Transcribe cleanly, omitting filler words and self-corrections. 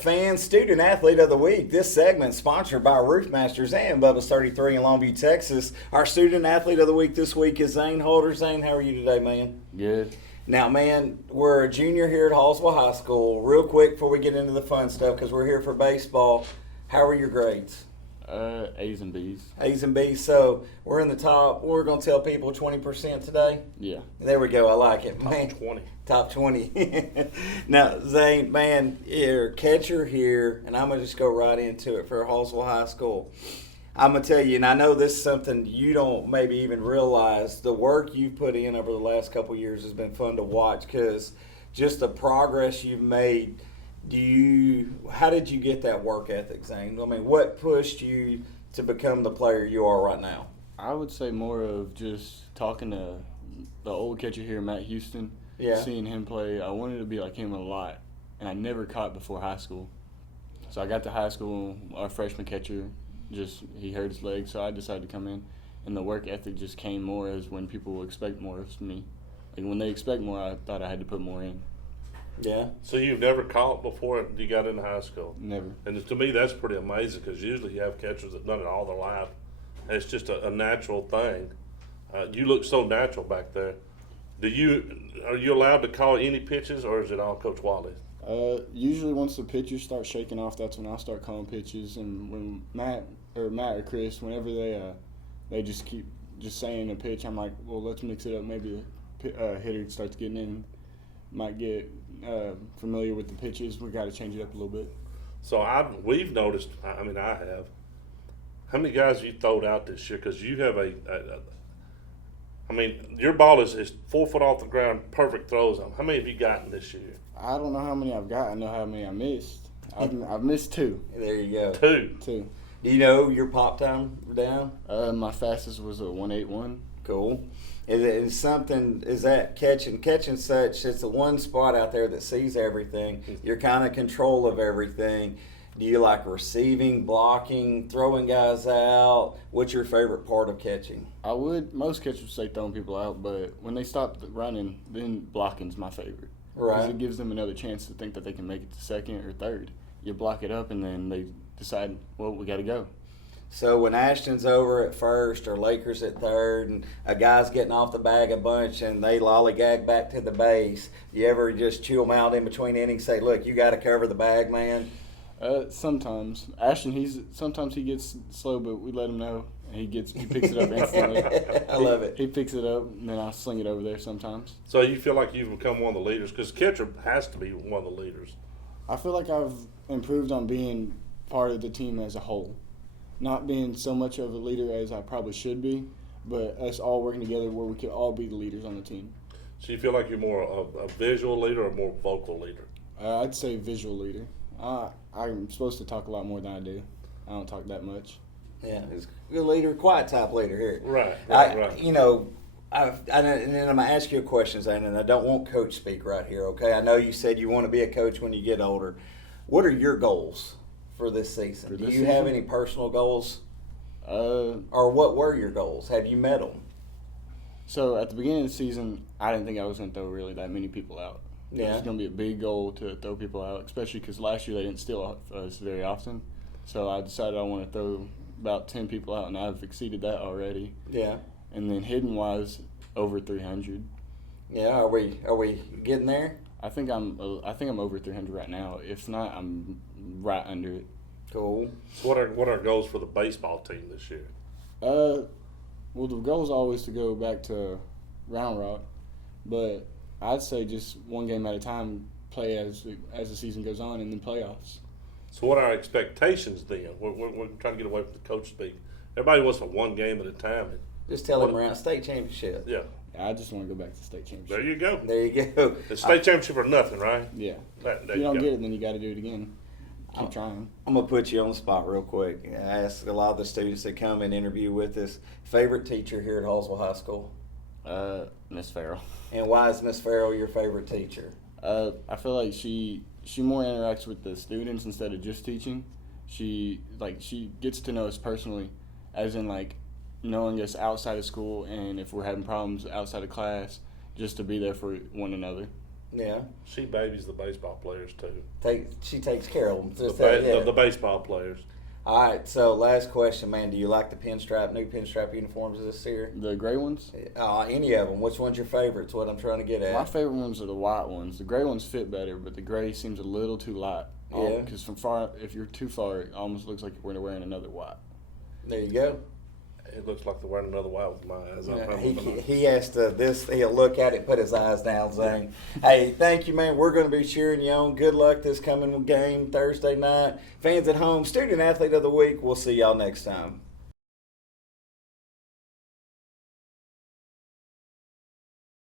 fans, Student Athlete of the Week. This segment sponsored by Roofmasters and Bubba's 33 in Longview, Texas. Our Student Athlete of the Week this week is Zane Holder. Zane, how are you today, man? Good. Now, man, we're a junior here at Hallsville High School. Real quick before we get into the fun stuff, because we're here for baseball, how are your grades? A's and B's. A's and B's. So we're in the top. We're going to tell people 20% today. Yeah. There we go. I like it, man. Top 20. Top 20. Now, Zane, man, you're catcher here, and I'm going to just go right into it for Hallsville High School. I'm going to tell you, and I know this is something you don't maybe even realize, the work you've put in over the last couple of years has been fun to watch because just the progress you've made. How did you get that work ethic, Zane? I mean, what pushed you to become the player you are right now? I would say more of just talking to the old catcher here, Matt Houston. Yeah. Seeing him play, I wanted to be like him a lot, and I never caught before high school. So I got to high school, our freshman catcher, he hurt his leg, so I decided to come in. And the work ethic just came more as when people expect more of me. Like when they expect more, I thought I had to put more in. Yeah. So you've never caught before you got into high school? Never. And to me, that's pretty amazing because usually you have catchers that done it all their life. And it's just a natural thing. You look so natural back there. Are you allowed to call any pitches, or is it all Coach Wiley's? Usually once the pitchers start shaking off, that's when I'll start calling pitches. And when Matt or Chris, whenever they just keep just saying a pitch, I'm like, well, let's mix it up. Maybe the hitter starts getting in, might get familiar with the pitches. We got to change it up a little bit. So we've noticed. I mean, I have. How many guys have you thrown out this year? Because you have I mean, your ball is 4 foot off the ground, perfect throws on. How many have you gotten this year? I don't know how many I've got. I know how many I missed. I've missed 2. There you go. 2. Two. Do you know your pop time down? My fastest was a 1.81. Cool. Is that catching such, it's the one spot out there that sees everything. You're kind of control of everything. Do you like receiving, blocking, throwing guys out? What's your favorite part of catching? Most catchers say throwing people out, but when they stop running, then blocking's my favorite. Right. Because it gives them another chance to think that they can make it to second or third. You block it up, and then they decide, well, we got to go. So when Ashton's over at first or Lakers at third and a guy's getting off the bag a bunch and they lollygag back to the base, do you ever just chew them out in between innings, say, look, you got to cover the bag, man? Sometimes. Ashton, sometimes he gets slow, but we let him know. And he picks it up instantly. I love it. He picks it up, and then I sling it over there sometimes. So you feel like you've become one of the leaders? Because catcher has to be one of the leaders. I feel like I've improved on being part of the team as a whole. Not being so much of a leader as I probably should be, but us all working together where we can all be the leaders on the team. So you feel like you're more a visual leader or more vocal leader? I'd say visual leader. I'm supposed to talk a lot more than I do. I don't talk that much. Yeah, he's a good leader, quiet type leader here. Right. You know, and then I'm going to ask you a question, Zane, and I don't want coach speak right here, okay? I know you said you want to be a coach when you get older. What are your goals for this season? Do you have any personal goals? Or what were your goals? Have you met them? So at the beginning of the season, I didn't think I was going to throw really that many people out. Yeah. It was going to be a big goal to throw people out, especially because last year they didn't steal us very often. So I decided I want to throw about 10 people out, and I've exceeded that already. Yeah. And then hidden-wise, over 300. Yeah, are we getting there? I think I'm over 300 right now. If not, I'm right under it. Cool. So what are goals for the baseball team this year? Well, the goal is always to go back to Round Rock, but I'd say just one game at a time, play as the season goes on, and then playoffs. So what are our expectations then? We're trying to get away from the coach speak. Everybody wants a one game at a time. Just tell him around state championship. Yeah. I just want to go back to state championship. There you go. There you go. The state championship or nothing, right? Yeah. There If you don't go. get it, then you got to do it again. Keep trying. I'm going to put you on the spot real quick. I ask a lot of the students that come and interview with us, favorite teacher here at Hallsville High School? Miss Farrell. And why is Miss Farrell your favorite teacher? I feel like she more interacts with the students instead of just teaching. She gets to know us personally, as in like knowing us outside of school, and if we're having problems outside of class, just to be there for one another. Yeah. She babies the baseball players too. She takes care of them. The baseball players. All right, so last question, man. Do you like the new pinstripe uniforms this year? The gray ones? Any of them. Which one's your favorite? That's what I'm trying to get at. My favorite ones are the white ones. The gray ones fit better, but the gray seems a little too light. Yeah. Because from far, if you're too far, it almost looks like you're wearing another white. There you go. It looks like they're wearing another white with my eyes. He has to. He'll look at it, put his eyes down, Zane. Hey, thank you, man. We're going to be cheering you on. Good luck this coming game Thursday night. Fans at home, student athlete of the week. We'll see y'all next time.